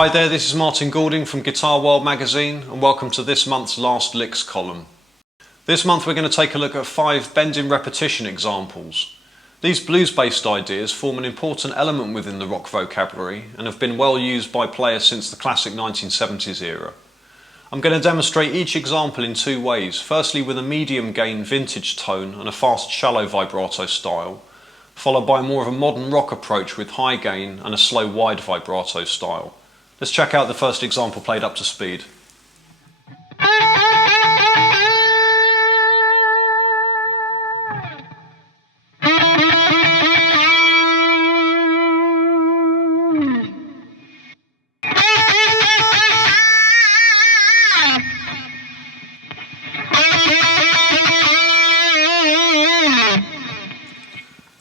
Hi there, this is Martin Goulding from Guitar World magazine and welcome to this month's Last Licks column. This month we're going to take a look at 5 bend-in repetition examples. These blues-based ideas form an important element within the rock vocabulary and have been well used by players since the classic 1970s era. I'm going to demonstrate each example in 2 ways, firstly with a medium gain vintage tone and a fast shallow vibrato style, followed by more of a modern rock approach with high gain and a slow wide vibrato style. Let's check out the first example played up to speed.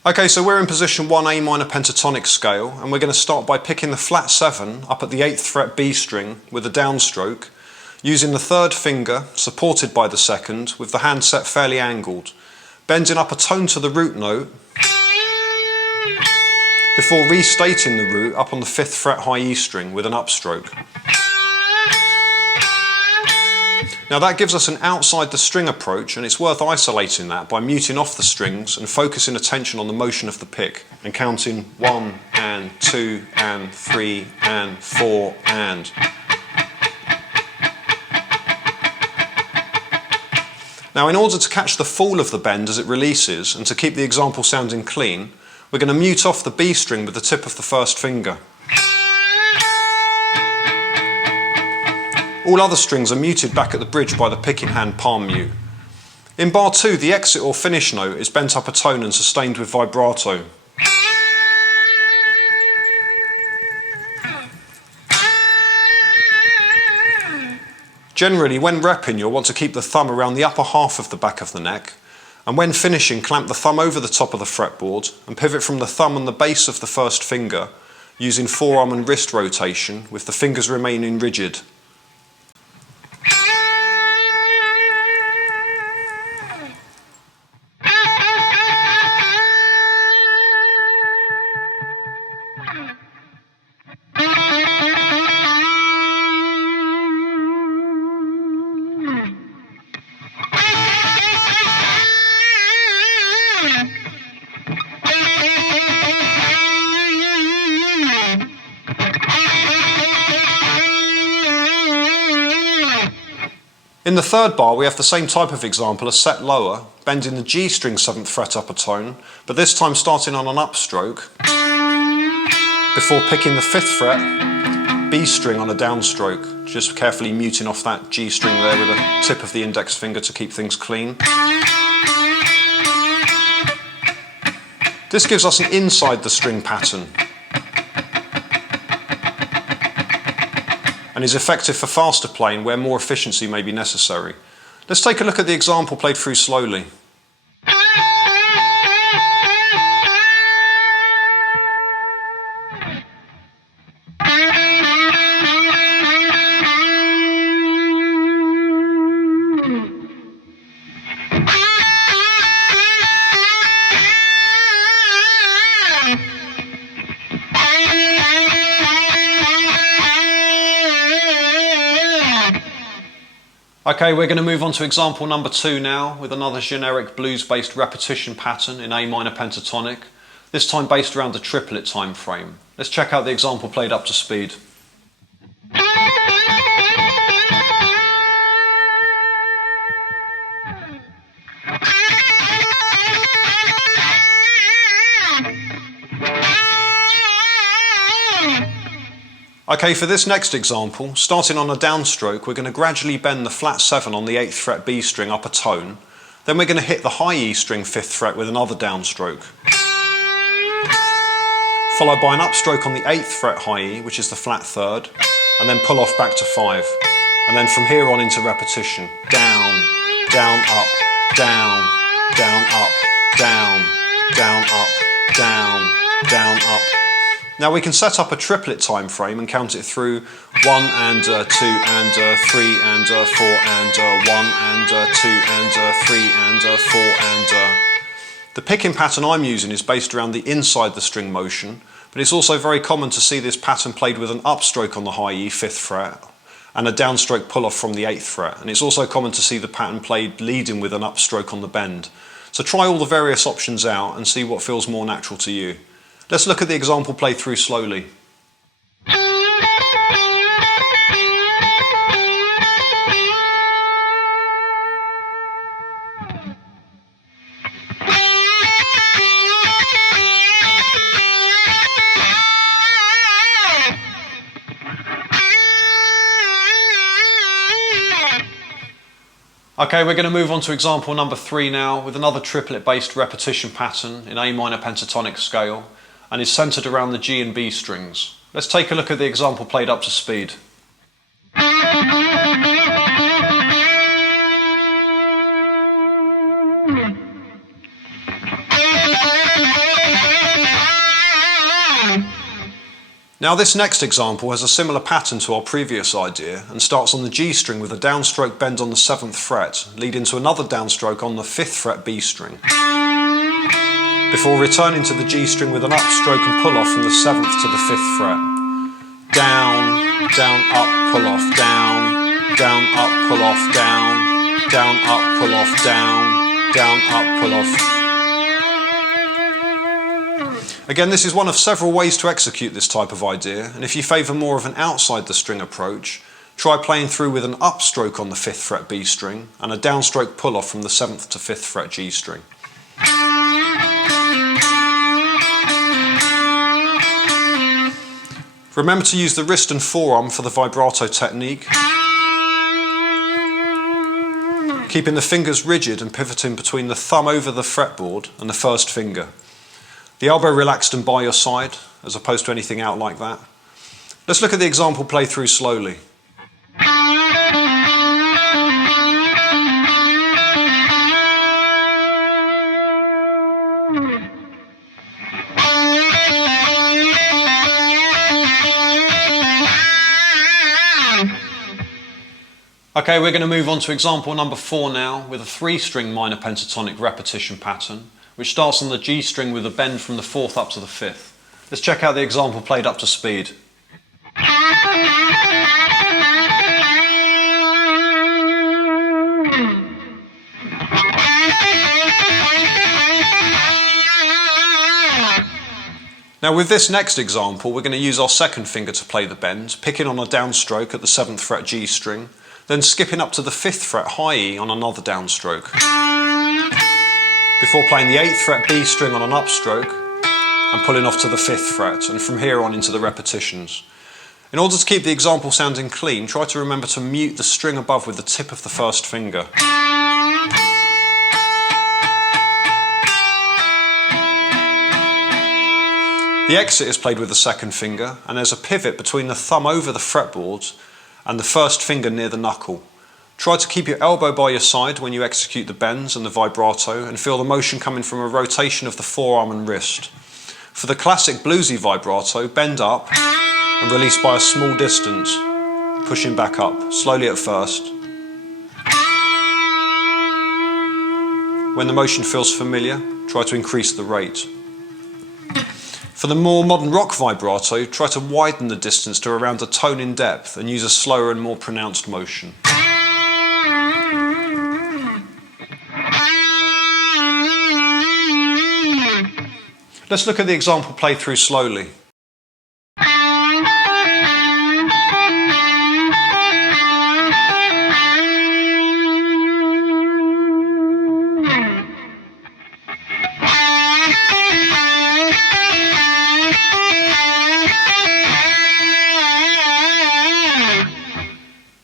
Okay, so we're in position 1 A minor pentatonic scale, and we're going to start by picking the flat 7 up at the 8th fret B string with a downstroke, using the 3rd finger supported by the 2nd with the hand set fairly angled, bending up a tone to the root note before restating the root up on the 5th fret high E string with an upstroke. Now that gives us an outside the string approach, and it's worth isolating that by muting off the strings and focusing attention on the motion of the pick and counting 1 and 2 and 3 and 4 and. Now in order to catch the fall of the bend as it releases and to keep the example sounding clean, we're going to mute off the B string with the tip of the 1st finger. All other strings are muted back at the bridge by the picking hand palm mute. In bar 2, the exit or finish note is bent up a tone and sustained with vibrato. Generally, when repping, you'll want to keep the thumb around the upper half of the back of the neck, and when finishing, clamp the thumb over the top of the fretboard and pivot from the thumb on the base of the 1st finger, using forearm and wrist rotation with the fingers remaining rigid. In the 3rd bar we have the same type of example, a set lower, bending the G string 7th fret up a tone, but this time starting on an upstroke, before picking the 5th fret B string on a downstroke, just carefully muting off that G string there with the tip of the index finger to keep things clean. This gives us an inside the string pattern, and is effective for faster playing where more efficiency may be necessary. Let's take a look at the example played through slowly. Okay, we're going to move on to example number 2 now, with another generic blues-based repetition pattern in A minor pentatonic, this time based around the triplet time frame. Let's check out the example played up to speed. Okay, for this next example, starting on a downstroke, we're going to gradually bend the flat 7 on the 8th fret B string up a tone, then we're going to hit the high E string 5th fret with another downstroke, followed by an upstroke on the 8th fret high E, which is the flat 3rd, and then pull off back to 5, and then from here on into repetition, down, down, up, down, down, up, down, down, up, down, down, up. Now we can set up a triplet time frame and count it through 1 and 2 and 3 and 4 and 1 and 2 and 3 and 4 and... The picking pattern I'm using is based around the inside the string motion, but it's also very common to see this pattern played with an upstroke on the high E 5th fret and a downstroke pull-off from the 8th fret, and it's also common to see the pattern played leading with an upstroke on the bend. So try all the various options out and see what feels more natural to you. Let's look at the example played through slowly. Okay, we're going to move on to example number 3 now with another triplet based repetition pattern in A minor pentatonic scale and is centred around the G and B strings. Let's take a look at the example played up to speed. Now this next example has a similar pattern to our previous idea and starts on the G string with a downstroke bend on the 7th fret, leading to another downstroke on the 5th fret B string, before returning to the G string with an upstroke and pull off from the 7th to the 5th fret. Down, down, up, pull off, down, down, up, pull off, down, down, up, pull off, down, up, pull off. Again, this is one of several ways to execute this type of idea, and if you favour more of an outside the string approach, try playing through with an upstroke on the 5th fret B string and a downstroke pull-off from the 7th to 5th fret G string. Remember to use the wrist and forearm for the vibrato technique, keeping the fingers rigid and pivoting between the thumb over the fretboard and the first finger. The elbow relaxed and by your side, as opposed to anything out like that. Let's look at the example play through slowly. Okay, we're going to move on to example number 4 now, with a 3-string minor pentatonic repetition pattern, which starts on the G string with a bend from the 4th up to the 5th. Let's check out the example played up to speed. Now with this next example, we're going to use our second finger to play the bend, picking on a downstroke at the 7th fret G string, then skipping up to the 5th fret high E on another downstroke, before playing the 8th fret B string on an upstroke and pulling off to the 5th fret, and from here on into the repetitions. In order to keep the example sounding clean, try to remember to mute the string above with the tip of the first finger. The exit is played with the second finger, and there's a pivot between the thumb over the fretboard and the first finger near the knuckle. Try to keep your elbow by your side when you execute the bends and the vibrato, and feel the motion coming from a rotation of the forearm and wrist. For the classic bluesy vibrato, bend up and release by a small distance, pushing back up, slowly at first. When the motion feels familiar, try to increase the rate. For the more modern rock vibrato, try to widen the distance to around a tone in depth and use a slower and more pronounced motion. Let's look at the example played through slowly.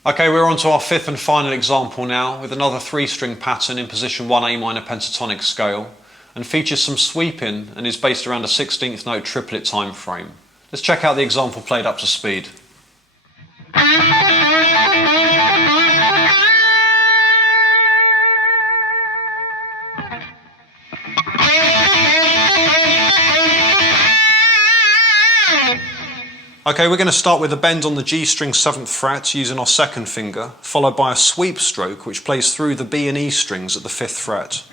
Okay, we're on to our 5th and final example now, with another 3-string pattern in position 1 A minor pentatonic scale, and features some sweeping and is based around a 16th note triplet time frame. Let's check out the example played up to speed. Okay, we're going to start with a bend on the G string 7th fret using our second finger, followed by a sweep stroke which plays through the B and E strings at the 5th fret.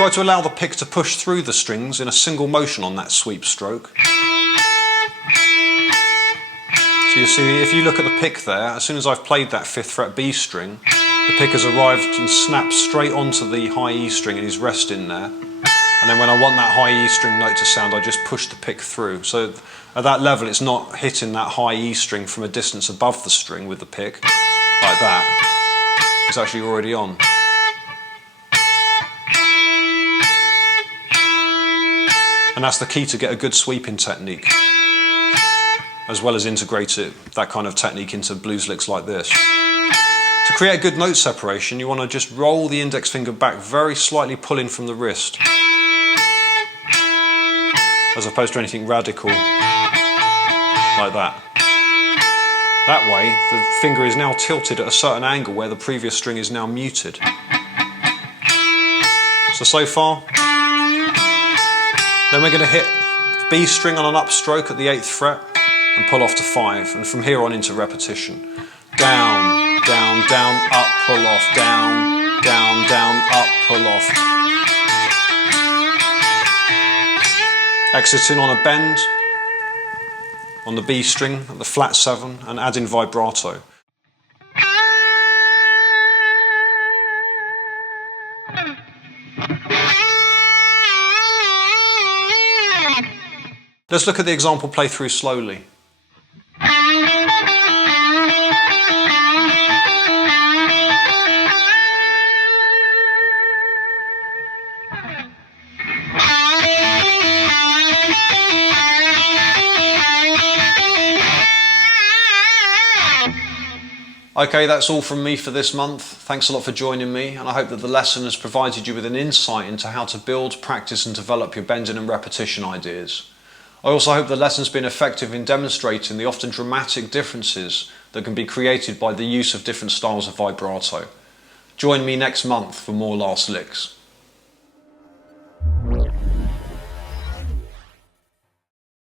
Try to allow the pick to push through the strings in a single motion on that sweep stroke. So you see, if you look at the pick there, as soon as I've played that 5th fret B string, the pick has arrived and snapped straight onto the high E string and is resting there. And then when I want that high E string note to sound, I just push the pick through. So at that level, it's not hitting that high E string from a distance above the string with the pick, like that. It's actually already on. And that's the key to get a good sweeping technique, as well as integrate that kind of technique into blues licks like this. To create a good note separation, you want to just roll the index finger back, very slightly pulling from the wrist, as opposed to anything radical like that. That way, the finger is now tilted at a certain angle where the previous string is now muted. So far. Then we're going to hit the B string on an upstroke at the 8th fret and pull off to 5, and from here on into repetition. Down, down, down, up, pull off, down, down, down, up, pull off. Exiting on a bend on the B string at the flat 7 and adding vibrato. Let's look at the example playthrough slowly. Okay, that's all from me for this month. Thanks a lot for joining me, and I hope that the lesson has provided you with an insight into how to build, practice and develop your bending and repetition ideas. I also hope the lesson's been effective in demonstrating the often dramatic differences that can be created by the use of different styles of vibrato. Join me next month for more Last Licks.